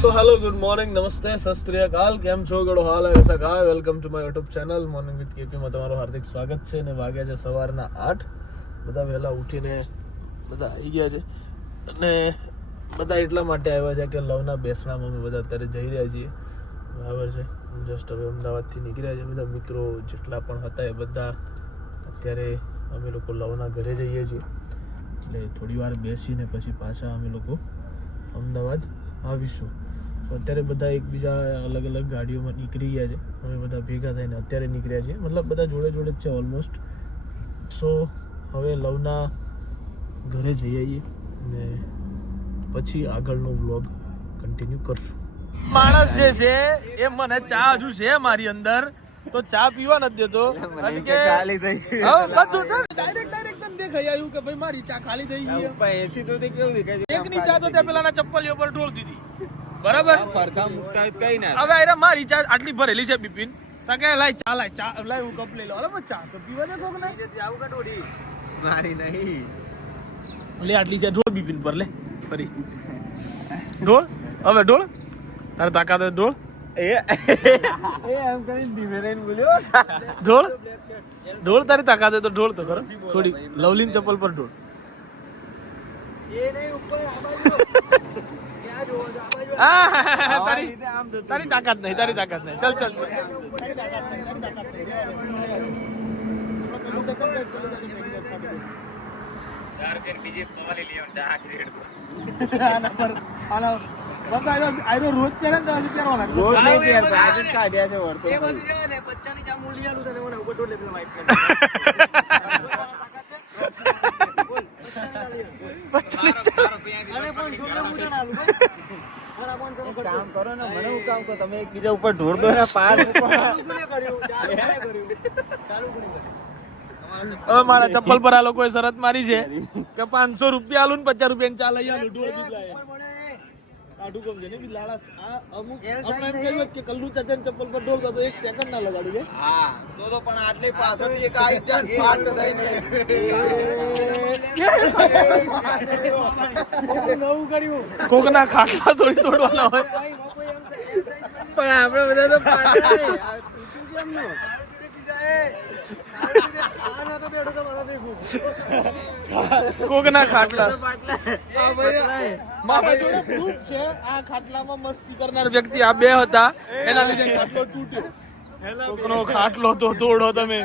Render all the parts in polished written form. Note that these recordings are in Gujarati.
સો હેલો ગુડ મોર્નિંગ નમસ્તે સત શ્રી અકાલ કેમ છો ગળો હાલ એસા કા welcome to my YouTube channel morning with KP માં તમારું હાર્દિક સ્વાગત છે ને વાગ્યા છે સવારના 8 બધા વહેલા ઉઠીને બધા આવી ગયા છે અને બધા એટલા માટે આવ્યા છે કે લવના બેસણામાં અમે બધા અત્યારે જઈ રહ્યા છીએ બરાબર છે જસ્ટ હવે અમદાવાદથી નીકળ્યા છે બધા મિત્રો જેટલા પણ હતા એ બધા અત્યારે અમે લોકો લવના ઘરે જઈએ છીએ એટલે થોડી વાર બેસીને પછી પાછા અમે લોકો અમદાવાદ આવીશું અત્યારે બધા એકબીજા અલગ અલગ ગાડીઓમાં નીકળી ગયા છે અમે બધા ભેગા થઈને અત્યારે નીકળ્યા છીએ મતલબ બધા જોડે જોડે જ છે ઓલમોસ્ટ સો હવે લવના ઘરે જઈ આવીએ ને પછી આગળનો વ્લોગ કન્ટિન્યુ કરશું માણસ જે છે એ મને ચા હજુ છે મારી અંદર તો ચા પીવા નથી દેતો કારણ કે ખાલી થઈ ગઈ બધું ડાયરેક્ટ તમને દેખાઈ આવ્યું કે ભાઈ મારી ચા ખાલી થઈ ગઈ એથી તો તે કેવું દેખાય એકની ચા તો તે પેલાના ચપ્પલીઓ પર ઢોળ દીધી બરાબર ફરકા મુકતા કઈ ના હવે આયરા મારી ચા આટલી ભરેલી છે બિપિન તા કે લાય ચા લાય હું કપ લઈ લો અરે ચા તો પીવા દે કોક ને આવું કા ડોડી મારી નહીં લે આટલી છે ઢોળ બિપિન પર લે ફરી ઢોળ હવે ઢોળ તારે તાકાત હોય ઢોળ એ એમ કરીને ધીમે રહીને બોલ્યો ઢોળ તારી તાકાત હોય તો ઢોળ તો કરો થોડી લવલીન ચપ્પલ પર ઢોળ એ નહીં ઉપર તારી તાકાત નહીં ચાલ રોજ પહેરે ને હજી પહેરવાના રોજ નહીં પહેરતા આજે જ કાઢ્યા છે વર્ષો એ બધું છે ને 50 ની ચા મૂલિયાનું તને મને ઉપર ઢોલે પેલો વાઈટ કરે 50 ની ચા અરે પણ છોકરા મુજે ના આલુ ભાઈ કામ કરો ને મને હું કામ કરો તમે એકબીજા ઉપર ઢોળ દો ને પાર હવે મારા ચપ્પલ પર આ લોકોએ શરત મારી છે કે 500 રૂપિયા આલું ને 50 રૂપિયા ચા લઈ આલું ઢોળ દીધા કાઢું કોમ છે ને બી લાલા આ અમુક આપણે એમ કહ્યું કે કલ્લુ ચાચાને ચપ્પલ પર ઢોળતા તો 1 સેકન્ડ ના લગાડી દે હા તો પણ આટલી પાછળથી એક આઈ ત્યાં ફાટ થઈને નવું કર્યું કોકના ખાટલા થોડી તોડવાના હોય પણ આપણે બધા તો પાછળ કેમ નો કોકના ખાટલા મારા જોડે પ્રૂફ છે આ ખાટલામાં મસ્તી કરનાર વ્યક્તિ આ બે હતા એના લીધે ખાટલો તૂટ્યો કોકનો ખાટલો તો તોડો તમે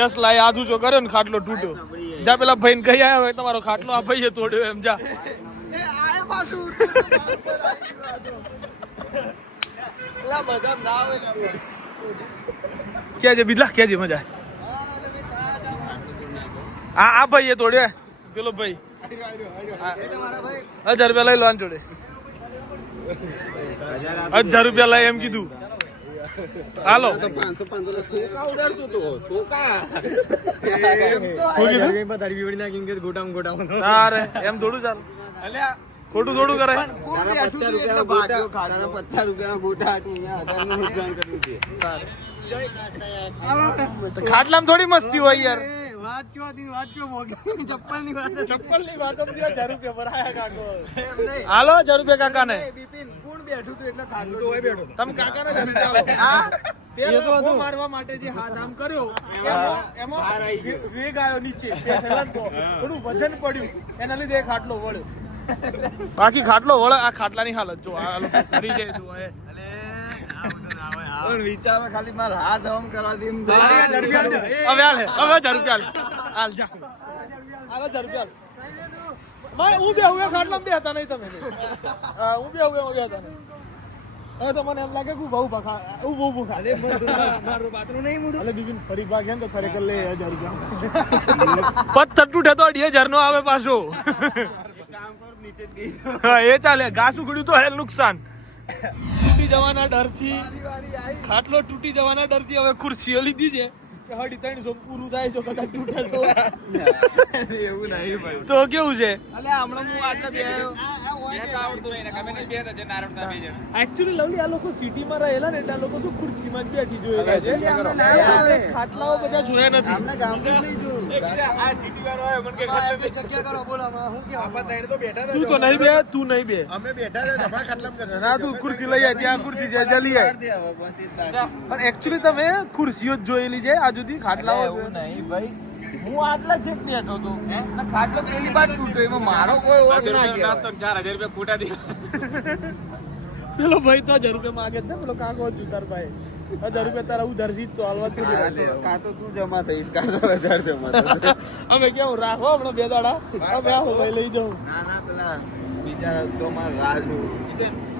યસ લાય આધુ જો કર્યો ને ખાટલો તૂટ્યો જા પેલા ભાઈને કહી આવ્યો હોય તમારો ખાટલો આ ભાઈએ તોડ્યો એમ જા क्या जे बिल्ला क्या जे मजा आ भाई ये तोड़े चलो भाई 1000 रुपया लई लो आन जोड़े 1000 रुपया लई एम कीधु हालो तो 500 ठोका उડાડતો તો ठोका કોઈ ગઈ બધારી બીવડી નાખીને કે ગોટામ અરે એમ થોડું ચાલ અલ્યા ખોટું થોડું કરે 50 રૂપિયા ગોટા ખાડા 50 રૂપિયા ગોટા આટું અહીંયા 1000 નું નુકસાન કર્યું છે ખાટલામાં થોડી મસ્તી હોય યાર વાત ક્યો મોગી ચપ્પલની વાત સમજ્યા 1000 રૂપિયા ભરાયા કાકો હાલો 1000 રૂપિયા કાકાને બિપિન કોણ બેઠું તો એટલે ખાટલું તો હોય બેઠો તમે કાકાને 1000 રૂપિયા આ તે તો મારવા માટે જે હાથ આમ કર્યો એમાં વેગ આવ્યો નીચે થોડું વજન પડ્યું એના લીધે ખાટલો વળ્યો બાકી ખાટલો વળે આ ખાટલાની હાલત જો આ લોકો કરી જાય તો એ પણ વિચારો ખાલી માર હાથ આમ કરવા દે એમ 1000 રૂપિયા હવે 1000 રૂપિયા હાલ જા હાલ 1000 રૂપિયા मैं હું બે હુએ ખાટલા બે હતા નહીં તમે હું બે હુએ હતા નહીં હવે તો મને એમ લાગે કે બહુ ભખા બહુ ભખા અરે મારું બાતરું નહીં મુડું અલે બીબીન ફરી ભાગે ને તો ખરેખર લે 1000 રૂપિયા પત્થર તૂટે તો 2000 નો આવે પાછો કામ કર નીચે જ ગઈ હા એ ચાલે ઘાસ ઉગડ્યું તો હે નુકસાન તૂટી જવાના ડરથી ખાટલો તૂટી જવાના ડરથી હવે ખુરશીઓ લીધી છે કે હડી 300 પૂરું થાય જો કદાચ તૂટે તો એવું નહીં ભાઈ તો કેવું છે અલે હમણાં હું આટલા બે આવડતું નહીં ને કમે નહીં બે છે નારણતા બે જણ એક્ચ્યુઅલી લવલી આ લોકો સિટીમાં રહેલા ને એટલે આ લોકો શું ખુરશીમાં જ બેઠી જોયેલા છે ખાટલાઓ બધા જોયા નથી આપણે ગામમાં નહીં જોયું તું તો નહીં બે, તું નહીં બે. ના તું ખુરશી લઈ આય, ત્યાં ખુરશી છે જલ્દી આય. પણ એકચ્યુઅલી તમે ખુરશીઓ જ જોયેલી છે આ સુધી ખાટલાઓ નહીં ભાઈ. હું આટલા જ બેઠો હતો ખાટલો પેલી બાદ તૂટ્યો એમાં મારો કોઈ ઓર ના કહેવાય. 4000 રૂપિયા ખોટા દે. પેલો ભાઈ તો 1000 રૂપિયા માંગે છે, પેલો કાકો જુતાર ભાઈ 1000 રૂપિયા તારા ઉધાર સીધ તો હાલવા જ નથી. કાં તો તું જમા થઈશ કાં તો 1000 જમા થશે. અમે કેવું રાખો હમણાં 2 દાડા અમે આવો ભાઈ લઈ જાઉં. ના પેલા બીજા તો માર રાજુ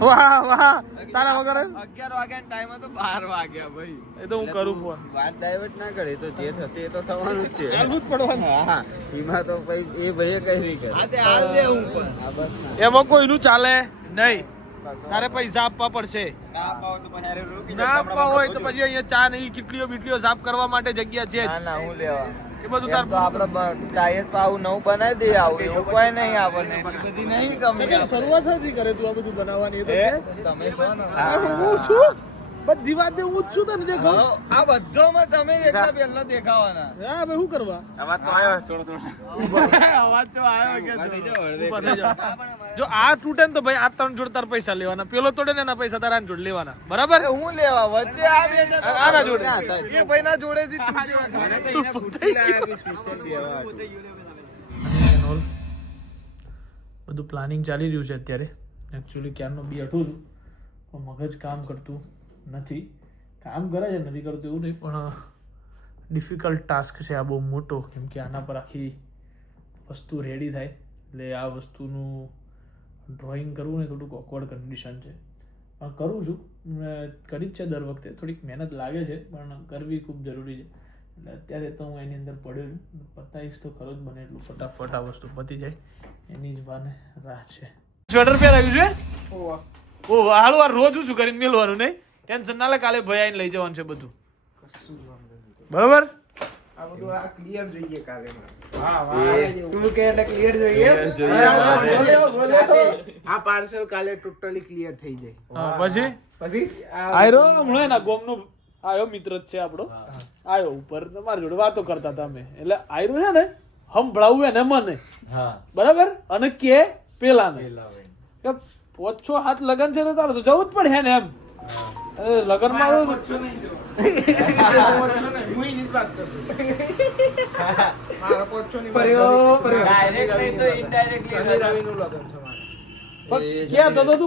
વાહ વાહ તારા વગર 11 વાગ્યાનો ટાઈમ હતો 12 વાગ્યા ભાઈ. એ તો હું કરું ફોન. વાત ડાયવર્ટ ના કરે તો જે થશે એ તો થવાનું જ છે. ચાલવું જ પડવાનું. હા એમાં તો ભાઈ એ ભાઈએ કઈ નહીં કરે. હા તે હાલ દે હું પણ આ બસ ના એમાં કોઈનું ચાલે નહીં. તારે પૈસા આપવા પડશે. ના પાવ તો પછી હારે રોકી ના આપવા હોય તો પછી અહીંયા ચા નહીં કીટલીઓ બીટલીઓ સાફ કરવા માટે જગ્યા છે જ. ના હું લેવા એ બધું તાર આપડે ચાય પાવું નવું બનાવી દઈએ આવું એવું કોઈ નહીં આપણને બધી નહીં કમી શરૂઆત નથી કરે તું આ બધું બનાવવાની. એ તો તમે છો ને હું છું બધી વાતે હું જ છું તને દેખો. આ બધોમાં તમે એકલા પહેલા દેખાવાના. હા ભાઈ શું કરવા અવાજ તો આવ્યો થોડો. અવાજ તો આવ્યો કે ઉભા થઈ જાઓ. જો આ તૂટે ને તો ભાઈ આ 3 જોડે તાર પૈસા લેવાના, પેલો તોડે ને એના પૈસા તારા જોડે લેવાના. બરાબર હું લેવા વચ્ચે આ બેઠા આના જોડે એ ભાઈ ના જોડેથી બધું પ્લાનિંગ ચાલી રહ્યું છે અત્યારે. એકચ્યુઅલી ક્યારનો બી અઠું છું પણ મગજ કામ કરતું નથી. કામ કરે છે નથી કરતું એવું નહીં, પણ ડિફિકલ્ટ ટાસ્ક છે આ બહુ મોટો, કેમ કે આના પર આખી વસ્તુ રેડી થાય એટલે આ વસ્તુનું ડ્રોઈંગ કરવું ને થોડુંક ઓકવર્ડ કન્ડિશન છે, પણ કરું છું. કરી જ છે દર વખતે. થોડીક મહેનત લાગે છે પણ કરવી ખૂબ જરૂરી છે. એટલે અત્યારે તો હું એની અંદર પડ્યો છું. પતાવીશ તો ખરો જ બને એટલું ફટાફટ આ વસ્તુ પતી જાય એની જ વાને રાહ છે. સ્વેટર પહેરાયું છે. ઓહ હાલું આ રોજ શું કરીને મેળવાનું નહીં. ટેન્શન ના લે, કાલે ભાઈ આવીને લઈ જવાનું છે બધું. બરોબર આ બધું આ ક્લિયર જોઈએ કાલે. તું કે એટલે ક્લિયર જોઈએ. આ પાર્સલ કાલે ટોટલી ક્લિયર થઈ જાય. પછી આયરો હમણાં એના ગોમનો આયો મિત્ર જ છે આપણો. આયો ઉપર તમારી જોડે વાતો કરતા હતા અમે. એટલે આયરો છે ને સંભળાવું એને મને બરાબર અને કે પેલા ને કે 5-6 લગન છે તો તારે તો જવું જ પડે ને એમ. લગન માં તું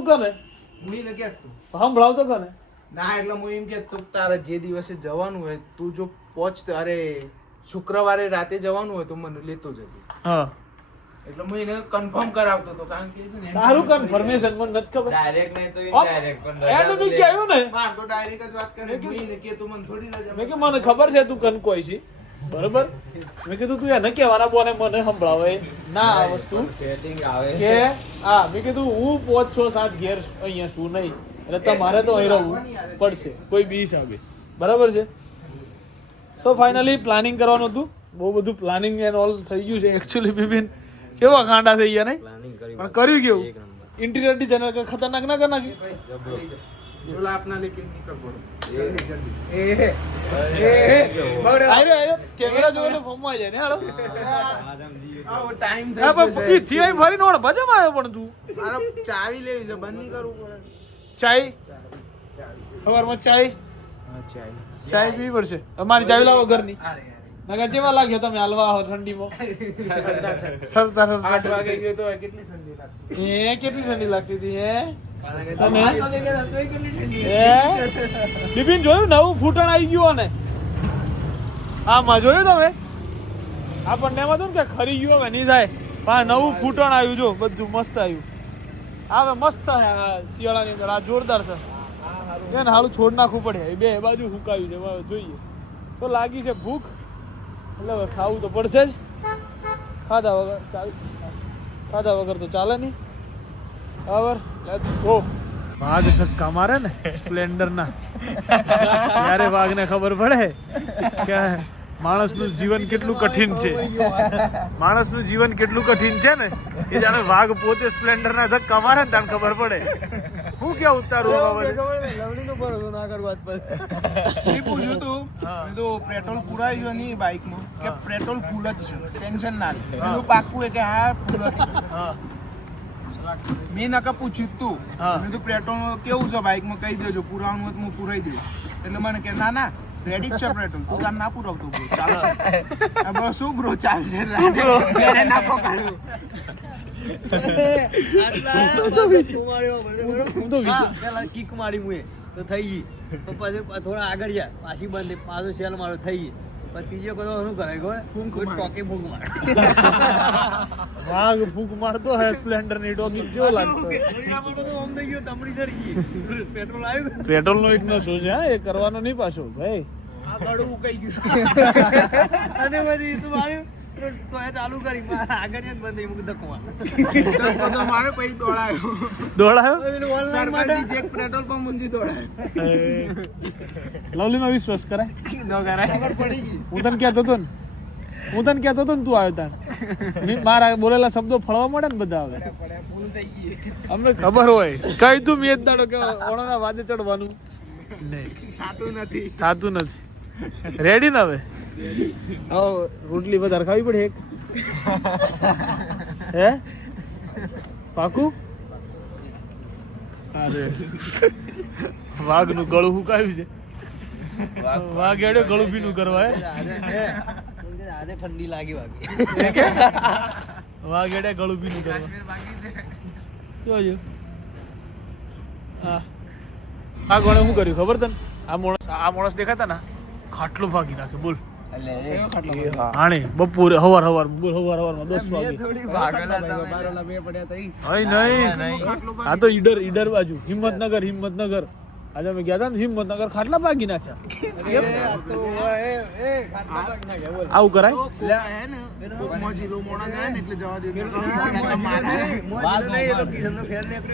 કને સંભળાવતો કને ના એટલે હું એમ કે તું તારે જે દિવસે જવાનું હોય તું જો અરે શુક્રવારે રાતે જવાનું હોય તો મને લેતો જજે. હા એટલે હું એને કન્ફર્મ કરાવતો હતો કારણ કે છે ને તારું કન્ફર્મેશન મને નથી ખબર. ડાયરેક્ટ નહીં તો ઇનડાયરેક્ટ પણ એને મેં કહ્યું ને માર તો ડાયરેક્ટ જ વાત કરે હું એને કે તું મને થોડી રજા મેં કે મને ખબર છે તું કન કોઈ છે બરોબર. મેં કીધું તું એને કહેવાના બોને મને સંભળાવે ના આ વસ્તુ સેટિંગ આવે કે હા. મેં કીધું હું 5-6-7 ઘેર અહીંયા શું નહીં એટલે તમારે તો અહીં રહેવું પડશે કોઈ બી હિસાબે. બરાબર છે. સો ફાઇનલી પ્લાનિંગ કરવાનું હતું. બહુ બધું પ્લાનિંગ એન્ડ ઓલ થઈ ગયું છે. એકચ્યુઅલી બિપિન કેવા ખાંડા થઈ ગયા નહીં, પણ કર્યું કેવું ઇન્ટિરિયર ડિઝાઇનર ખતરનાક ના કરી નાખી. झोला अपना लेके निकल पड़ो. કેમેરા જોઈને ફોર્મમાં જાય ને હાલો. આવો ટાઈમ હા પણ ઈ થી આઈ ફરી નોડ ભજમાં આવ્યો પણ તું મારો ચાવી લેવી છે બંધ નહીં કરવું પડે. ચાય સવારમાં ચાય ચાય પીવી પડશે. અમારી ચાવી લાવો ઘરની. નગર જેવા લાગ્યો તમે હલવા હો ઠંડીમાં ફરતા 8 વાગે ગયો તો કેટલી ઠંડી લાગતી. એ કેટલી ઠંડી લાગતી હતી હે તને? બિપિન જોયું નવું ફૂટણ આવી ગયું ને આમાં જોયું તમે આ બંનેમાં તો કે ખરી ગયું હવે નહીં થાય પણ નવું ફૂટણ આવ્યું જો બધું મસ્ત આવ્યું. હવે મસ્ત શિયાળાની અંદર આ જોરદાર છે. એને હાલું છોડ નાખવું પડે. બે બાજુ હુકાયું છે હવે જોઈએ તો લાગી છે ભૂખ એટલે હવે ખાવું તો પડશે જ. ખાધા વગર તો ચાલે નહીં. બરાબર લેટ્સ ગો. વાઘ ધક્કા મારે ને સ્પ્લેન્ડર ના ત્યારે વાઘને ખબર પડે કે માણસનું જીવન કેટલું કઠિન છે. માણસનું જીવન કેટલું કઠિન છે ને એ જાણે વાઘ પોતે સ્પ્લેન્ડર ના ધક્કા મારે ને ત્યારે ખબર પડે. હું ક્યાં ઉતારું લવડીનો ભરોસો ના કર વાત પર. એ પૂછ્યું તું મેં તો પેટ્રોલ પુરાવ્યું નહીં બાઇકમાં કે પેટ્રોલ ફૂલ જ છે ટેન્શન ના લે એનું પાક્કું હોય કે હા ફૂલ જ છે. મેં નકા પૂછ્યું જ તું મેં તો પેટ્રોલ કેવું છે બાઇકમાં કહી દેજો પુરાવાનું હોય તો હું પુરાઈ દઈશ એટલે મને કે ના ના રેડી જ છે પેટ્રોલ તું તાર ના પુરાવતો બ્રો ચાલશે. બસ શું બ્રો ચાલશે ત્યારે ના પકડ્યું. કિક મારી મુએ તો થઈ ગઈ તો પછી થોડા આગળ ગયા પાછી બંધ પાછો સેલ મારો થઈ ગઈ પછી ત્રીજો કદો શું કરાય કોઈ ટોકી ફૂંક મારે વાઘ ફૂંક મારતો હે સ્પ્લેન્ડર ની ટોકી કેવો લાગતો પેટ્રોલ આવ્યું પેટ્રોલ નો એક નો શું છે હા, એ કરવાનો નહીં પાછો ભાઈ. આ ગળું ઉકાઈ ગયું. અને પછી તું આવ્યું તો એ ચાલુ કરી આગળ જ બંધ થઈ મૂકી ધક્કો માર. તો મારે પછી દોડાયો દોડાયો સરકારી ચેક પેટ્રોલ પંપ ઊંધી દોડાયો. લવલી માં વિશ્વાસ કરાય. ખબર પડી ગઈ. હું તને કહેતો હતો ને તું આવ્યો તાણ મારા બોલેલા શબ્દો ફળવા મળે ને બધા હવે ભૂલ થઈ ગઈ. અમને ખબર હોય કઈ તું મેં જ દાડો કે ઓણોના વાદે ચડવાનું નહીં થતું નથી. રેડી ને હવે રોટલી વધારે ખાવી પડે એક હે પાકું. અરે વાઘ નું ગળું હુકાયું છે. વાઘ એડે ગળું ભીનું કરવા હે આજે ઠંડી લાગી વાગી વાઘ એડે ગળું ભીનું કરવા જોજો. આ ગણે શું કર્યું ખબર તને? આ માણસ દેખાતા ને ખાટલો ભાગી નાખે બોલ. હાણે બપોરે હવાર માં 10 વાગે નહીં આ તો ઈડર બાજુ હિંમતનગર આજે અમે ગયા હતા ને હિંમતનગર ખાટલા ભાગી નાખ્યા. આવું કરાય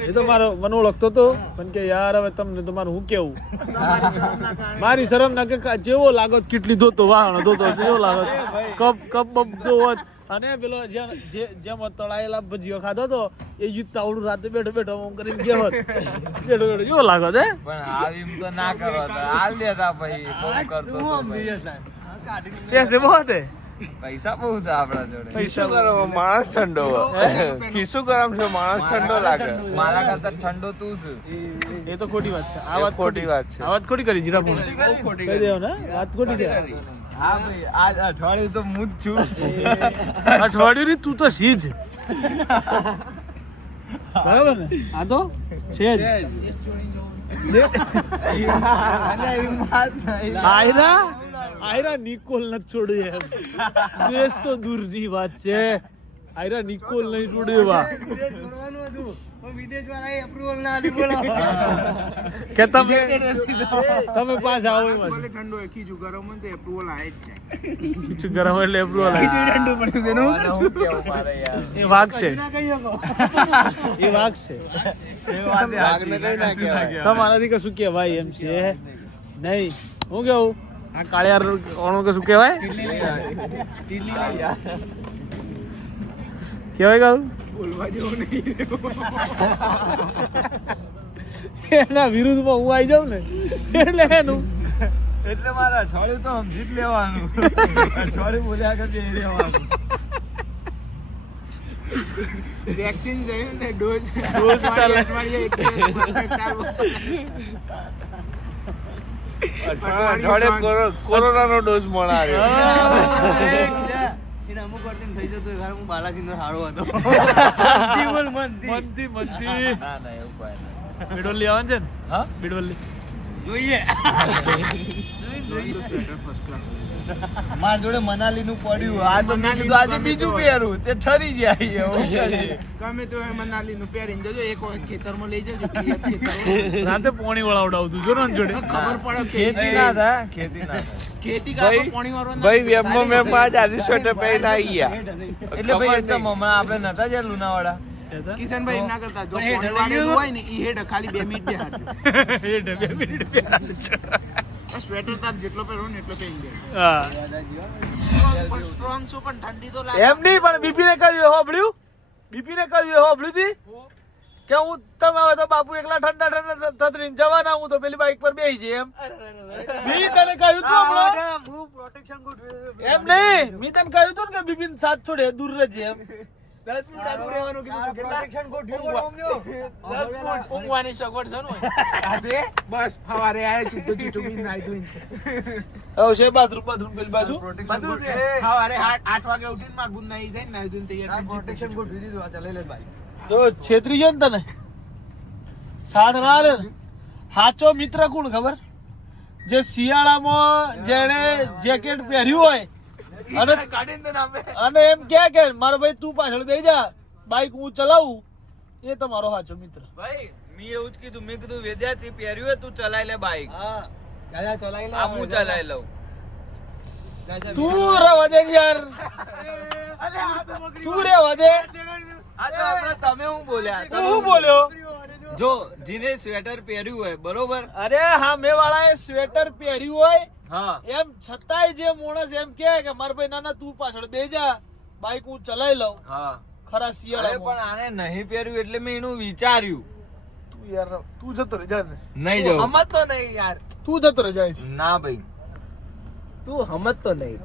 એ તો મારો મને ઓળખતો હતો પણ કે યાર હવે તમને તમારું હું કેવું મારી શરમ ના કે જેવો લાગત કેટલી ધોતો વાહણ ધોતો જેવો લાગત કપ ધોવત અને પેલો જેમ તળાયેલા ભજીયો ખાધો તો એ યુદ્ધ તાવડું રાતે બેઠો હું કરીને ગયો બેઠો જેવો લાગત હે પણ આવી તો ના કરો તો હાલ દેતા પછી બહુ કરતો પૈસે બહુ હે પૈસા બહુ છે આપણા જોડે પૈસા માણસ ઠંડો ખિસ્સું ગરમ છે માણસ ઠંડો લાગે મારા કરતા ઠંડો તું છે એ તો ખોટી વાત છે. આ વાત ખોટી વાત છે. આ વાત ખોટી કરી જીરા પૂરી કહી દેવો ને વાત ખોટી છે. હા ભાઈ આજ અઠવાડિયું તો હું જ છું અઠવાડિયું ની તું તો છી જ બરાબર ને આ તો છે જ આયરા નિકોલ નથી છોડ્યું એમ દેશ તો દૂરની વાત છે. આયરા નિકોલ નહીં છોડ્યું વા કે તમે પાછા આવો એમાં ઠંડો ખીચું ગરમ હોય તો એપ્રુવલ આવે જ છે. ખીચું ગરમ એટલે એપ્રુવલ એ વાઘ છે તમારાથી કશું કહેવાય એમ છે નહીં. હું કેવું આ કાળિયાર ઓણું કશું કહેવાય કેવાય કહું બોલવા જેવું નહીં. એના વિરુદ્ધમાં હું આવી જાઉં ને એટલે એનું એટલે મારા અઠવાડિયું તો સમજી જ લેવાનું અઠવાડિયું બોલ્યા કે બે રહેવાનું વેક્સિન જયું ને ડોઝ ચાલે. અઠવાડિયે કોરોનાનો ડોઝ મળાવે એને અમુક વાર તેમ થઈ જતું હું બાલાજીનો સારો હતો મનથી ના એવું કોઈ બીડવલ્લી આવવાનું છે ને હા બીડવલ્લી જોઈએ મારા જોડે મનાલી નું પડ્યું આ તો મેં કીધું આજે બીજું પહેરું તે ઠરી જાય ગમે તો મનાલી નું પહેરીને જજો એક વખત ખેતરમાં લઈ જજો રાતે પોણી વળાવડાવતું જો ને જોડે ખબર પડે ખેતી ના થાય ખેતી ના થાય ખેતી કાપો પાણી વાળો ભાઈ વેબમાં આજ આરી સ્વેટર પહેરીને આવી ગયા એટલે ભાઈ હમણાં આપણે નતા જ્યાં લુણાવાડા કિશનભાઈ ના કરતા જો પાણી વાળેલું હોય ને ઈ હેડ ખાલી 2 મિનિટ બેહાડજો સ્વેટર તાર જેટલો પહેરો ને એટલો પહેરી જાય સ્ટ્રોંગ છો પણ ઠંડી તો લાગે એમ નહીં પણ બીપી ને કહ્યું હોબળ્યું હતી કે હું તમે હવે તો બાપુ એકલા ઠંડા ઠંડા થઈને જવાના, હું તો પેલી બાઈક પર બેસી જઈએ એમ. મેં તને કહ્યું તું હમણાં, હું પ્રોટેક્શન ગોઠવ્યું એમ નહીં, મેં તને કહ્યું તું ને કે બિપિન સાથ છોડે દૂર રહેજે એમ. 10 ફૂટ આગળ રહેવાનું કીધું. પ્રોટેક્શન ગોઠવ્યું ઊંઘવાની સગવડ છે ને આજે બસ સવારે આયા છું તો જીટુ બી નાઈ ધોઈને હવે છે બાથરૂમ પેલી બાજુ. બધું છે. સવારે 8 વાગે ઉઠીને માર બુન નાઈ જાય નાઈ ધોઈને તૈયાર થઈ પ્રોટેક્શન ગોઠવી દીધું. આ ચાલે લે ભાઈ. તો છેતરી ગયો ને તને, સાથ ના રે ને. સાચો મિત્ર કોણ ખબર? જે શિયાળામાં જેને જેકેટ પહેર્યું હોય અને એમ કે મારો ભાઈ તું પાછળ બેસી જા, બાઈક હું ચલાવું, એ તમારો સાચો મિત્ર. ભાઈ મેં એવું જ કીધું, મેં કીધું વિદ્યાર્થી પહેર્યું હોય તું ચલાવી લે બાઈક, હા દાદા ચલાવી લે. આ હું ચલાવી લઉં. તું રહેવા દે ને યાર, તું રહેવા દે. આ તો આપણે તમે હું બોલ્યા તું શું બોલ્યો? જો જીને સ્વેટર પહેર્યું હોય બરોબર, અરે હા, મેં વાળાએ સ્વેટર પહેર્યું હોય હા એમ છતાંય જે માણસ એમ કે મારા ભાઈ ના તું પાછળ બેસી જા, બાઈક હું ચલાવી લઉં, હા ખરા અરે શિયાળામાં. પણ આને નહીં પહેર્યું એટલે મેં એનું વિચાર્યું. તું યાર તું જતો રહે જા ને. નહીં જવું. હમત તો નહીં યાર. તું જતો રહે જાય છે. ના ભાઈ, તું હમત તો નહીં.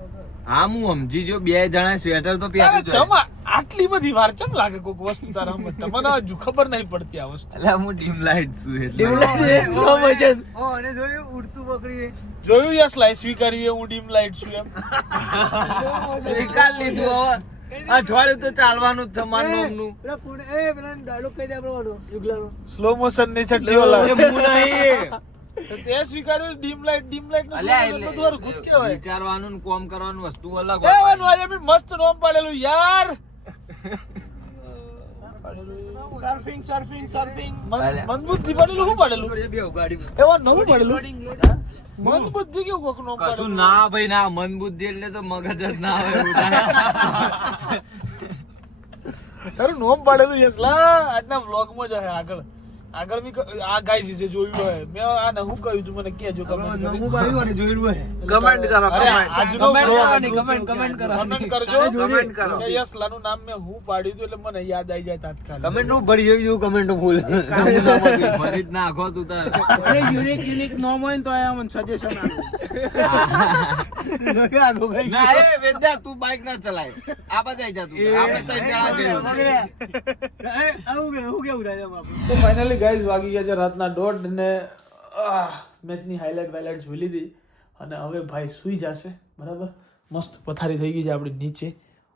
હા હું સમજી જો, બે જણા સ્વેટર તો અરે પહેર્યું છે. ચમ આટલી બધી વાર ચમ લાગે કોઈક વસ્તુ તારા સમજતા? મને હજુ ખબર નહીં પડતી આ વસ્તુ. એટલે હું ડીમ લાઈટ છું એટલે અને જોયું ઉડતું બકરી. જોયું યસ લાઈ સ્વીકાર્યું હું ડીમ લાઈટ છું એમ. સ્વીકાર લીધું. હવે અઠવાડિયું તો ચાલવાનું જ છે મારું નામનું. પેલા પુણે પેલા ડાયલોગ કહી દે આપણો યુગલાનો. સ્લો મોશન ની છઠ્ઠી વાળા. એ હું નહીં. તો તે સ્વીકાર્યું ડીમ લાઈટ અલ્યા બધું એટલે વાર ગુજ કહેવાય. વિચારવાનું ને કોમ કરવાનું વસ્તુ અલગ એ હોય. વાનું આજે બી મસ્ત નામ પાડેલું યાર. સર્ફિંગ મનબુદ્ધિ પાડેલું શું પાડેલું? બે ઉગાડી. એવા નવું પાડેલું. મનબુદ્ધિ કેવું કોક નામ કશું પાડેલું? ના ભાઈ ના, મન બુદ્ધિ એટલે તો મગજ જ ના આવે એવું થાય. તારું નામ પાડેલું યસલા આજના વ્લોગમાં જ હે. આગળ મી આ ગાઈસ છે જોયું હોય. મેં આને હું કહ્યું તું મને કહેજો કમેન્ટ નમું પાડ્યું અને જોયેલું હે. કમેન્ટ કરો, અરે આજનો કમેન્ટ vlog કરવાની, આજનો કમેન્ટ vlog કરવાની. comment કરજો. કમેન્ટ કરો. કે યસલાનું નામ મેં હું પાડ્યું હતું એટલે મને યાદ આવી જાય તાત્કાલિક. કમેન્ટ નું ભરી ગયું કમેન્ટ ફૂલ. ફરી જ નાખો તું તાર. યુનિક નોમ હોય ને તો આ મને સજેશન ના એ વેદ્યા તું બાઈક ના ચલાય, આ બધા જા તું. આપણે તો જણા ગયું. કેવું થાય એમ આપણે? તો ફાઇનલી ગાઈઝ વાગી ગયા છે રાતના 1:30 ને મેચની હાઇલાઇટ જોઈ લીધી અને હવે ભાઈ સૂઈ જશે. બરાબર, મસ્ત પથારી થઈ ગઈ છે આપણી નીચે.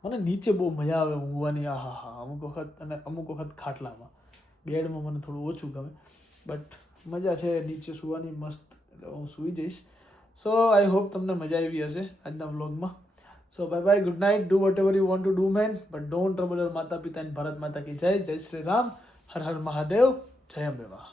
મને નીચે બહુ મજા આવે ઊંઘવાની. હા અમુક વખત ખાટલામાં, બેડમાં મને થોડું ઓછું ગમે, બટ મજા છે નીચે સૂવાની મસ્ત. એટલે હું સૂઈ જઈશ. સો આઈ હોપ તમને મજા આવી હશે આજના વ્લોગમાં. So bye bye, good night, do whatever you want to do man, but don't trouble your માતા પિતા એન્ડ ભારત માતા કી જય. જય શ્રી રામ, હર હર મહાદેવ, જય અંબે માં.